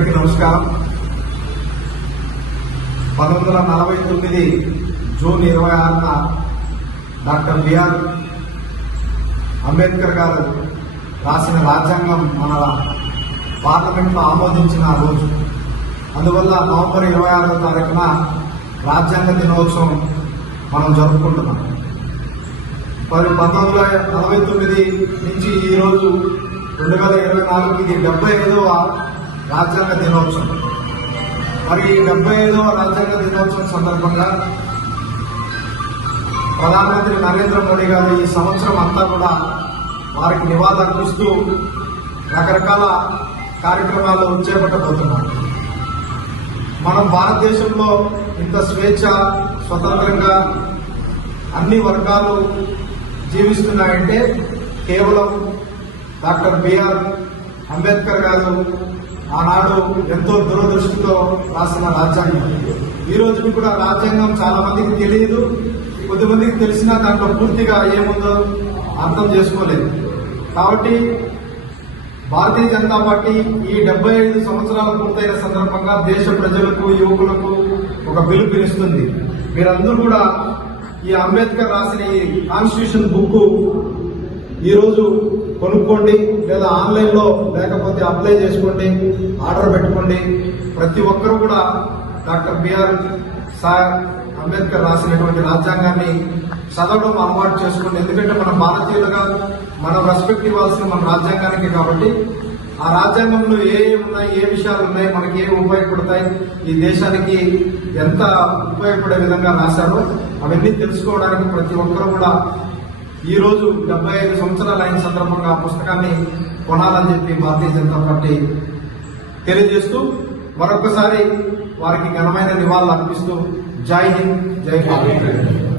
అందరికీ నమస్కారం. 1949 June 26న doctor BR Ambedkar గారు రాసిన రాజ్యాంగం మన పార్లమెంట్లో ఆమోదించిన రోజు. అందువల్ల నవంబర్ 26వ తారీఖున రాజ్యాంగ దినోత్సవం మనం జరుపుకుంటున్నాం. మరి 1949 నుంచి ఈరోజు 2024 ఇది 75వ రాజ్యాంగ దినోత్సవం. మరి ఈ 75వ రాజ్యాంగ దినోత్సవం సందర్భంగా ప్రధానమంత్రి నరేంద్ర మోడీ గారు ఈ సంవత్సరం అంతా కూడా వారికి నివాళులర్పిస్తూ రకరకాల కార్యక్రమాలు చేపట్టబోతున్నారు. మనం భారతదేశంలో ఇంత స్వేచ్ఛ, స్వతంత్రంగా అన్ని వర్గాలు జీవిస్తున్నాయంటే కేవలం డాక్టర్ బిఆర్ అంబేద్కర్ గారు ఆనాడు ఎంతో దూరదృష్టితో రాసిన రాజ్యాంగం. ఈ రోజుకి కూడా రాజ్యాంగం చాలా మందికి తెలియదు, కొద్దిమందికి తెలిసినా దాంట్లో పూర్తిగా ఏముందో అర్థం చేసుకోలేదు. కాబట్టి భారతీయ జనతా పార్టీ ఈ 75 సంవత్సరాలు పూర్తయిన సందర్భంగా దేశ ప్రజలకు, యువకులకు ఒక పిలుపునిస్తుంది. మీరందరూ కూడా ఈ అంబేద్కర్ రాసిన ఈ కాన్స్టిట్యూషన్ బుక్ ఈరోజు కొనుక్కోండి, లేదా ఆన్లైన్లో లేకపోతే అప్లై చేసుకోండి, ఆర్డర్ పెట్టుకోండి. ప్రతి ఒక్కరూ కూడా డాక్టర్ బిఆర్ అంబేద్కర్ రాసినటువంటి రాజ్యాంగాన్ని చదవడం అలవాటు చేసుకోండి. ఎందుకంటే మన భారతీయులుగా మనం రెస్పెక్ట్ ఇవ్వాల్సిన మన రాజ్యాంగానికి. కాబట్టి ఆ రాజ్యాంగంలో ఏ ఉన్నాయి, ఏ విషయాలు ఉన్నాయి, మనకి ఏ ఉపయోగపడతాయి, ఈ దేశానికి ఎంత ఉపయోగపడే విధంగా రాశారో అవన్నీ తెలుసుకోవడానికి ప్రతి ఒక్కరూ కూడా ఈ రోజు 75 సంవత్సరాలు అయిన సందర్భంగా ఆ పుస్తకాన్ని కొనాలని చెప్పి భారతీయ జనతా పార్టీ తెలియజేస్తూ మరొకసారి వారికి ఘనమైన నివాళులు అర్పిస్తూ జై హింద్, జై భారత్.